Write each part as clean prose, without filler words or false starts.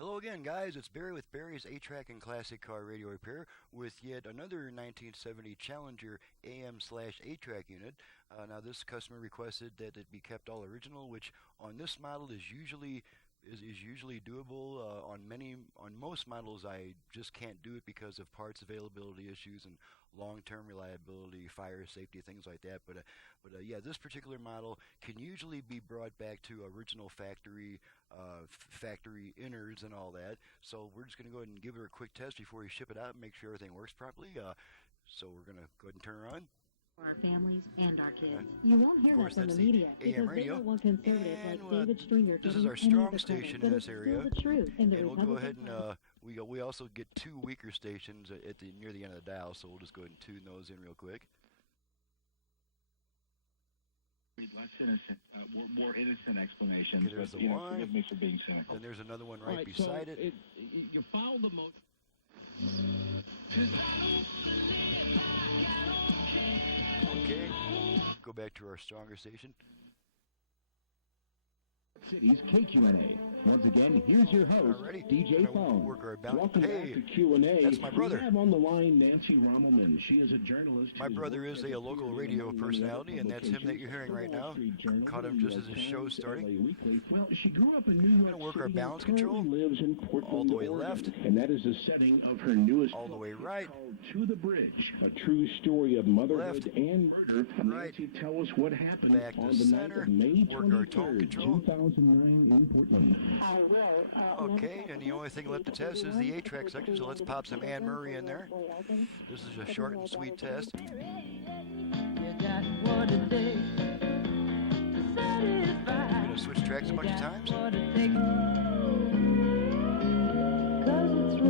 Hello again, guys. It's Barry with Barry's A-Track and Classic Car Radio Repair with yet another 1970 Challenger AM/A-Track unit. Now, this customer requested that it be kept all original, which on this model is usually doable. On most models, I just can't do it because of parts availability issues and long-term reliability, fire safety, things like that. But yeah, this particular model can usually be brought back to original factory innards and all that. So we're just going to go ahead and give her a quick test before we ship it out and make sure everything works properly. So we're going to go ahead and turn her on. For our families and our kids. You won't hear that from the the media AM because they radio. don't want conservatives And, like David Stringer this is our getting any of strong the station credit, in but this it's area. still the truth. And We'll go ahead and we also get two weaker stations at near the end of the dial, so we'll just go ahead and tune those in real quick. Less innocent, more innocent explanations. Okay, there's but, the one. Forgive me for being cynical. Then there's another one right beside it. You follow the motion. Okay, go back to our stronger station. City's KQ&A. Once again, here's your host, Alrighty. DJ Phone. Work our balance. Welcome Hey, back to Q&A. that's my brother. We have on the line Nancy Rommelman. She is a journalist. My brother is a local radio personality, and that's him that you're hearing right now. Caught him just as his show's starting. Well, she grew up in New York Gonna work City our balance and currently control. lives in Portland, All the way Oregon. left. And that is the setting of her newest All the book. way It's right. called To the Bridge, a true story of motherhood Left. and murder. Right. Nancy, tell us what happened Back to on the center. night of May Work our tone 23rd, control. 2009 in Portland. I will. Okay, and the only thing left to test is the A-Track section, so let's pop some Anne Murray in there. This is a short and sweet test. You got what it takes to satisfy. I'm going to switch tracks a bunch of times. What it takes. 'Cause it's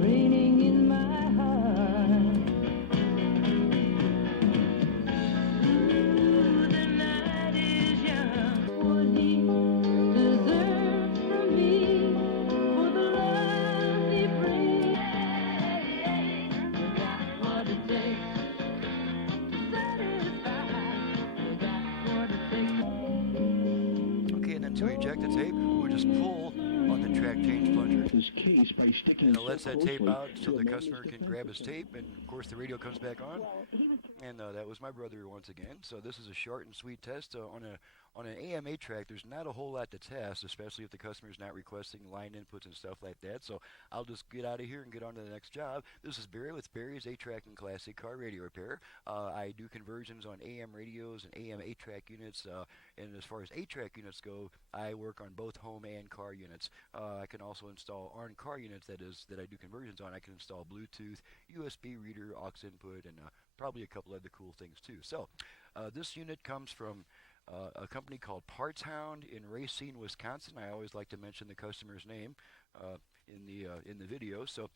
raining in my heart. Ooh, the night is young. What he deserves from me for the love he brings. You got what it takes to satisfy. You got what it takes. Okay, and then to eject the tape, we'll just pull on the track change plunger. This case by sticking And it lets that tape closely out so to the a customer man's can grab his defense. tape, and of course the radio comes back on. And that was my brother once again. So this is a short and sweet test on an AM8 track. There's not a whole lot to test, especially if the customer is not requesting line inputs and stuff like that. So I'll just get out of here and get on to the next job. This is Barry with Barry's A-Track and Classic Car Radio Repair. I do conversions on AM radios and AM 8-track units. And as far as 8-track units go, I work on both home and car units. I can also install on car units that I do conversions on. I can install Bluetooth, USB reader, aux input, and probably a couple other cool things too. So this unit comes from a company called Parts Hound in Racine, Wisconsin. I always like to mention the customer's name in the video. So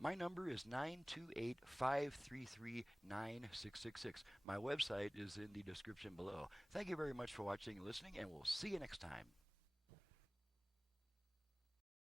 my number is 928-533-9666. My website is in the description below. Thank you very much for watching and listening, and we'll see you next time.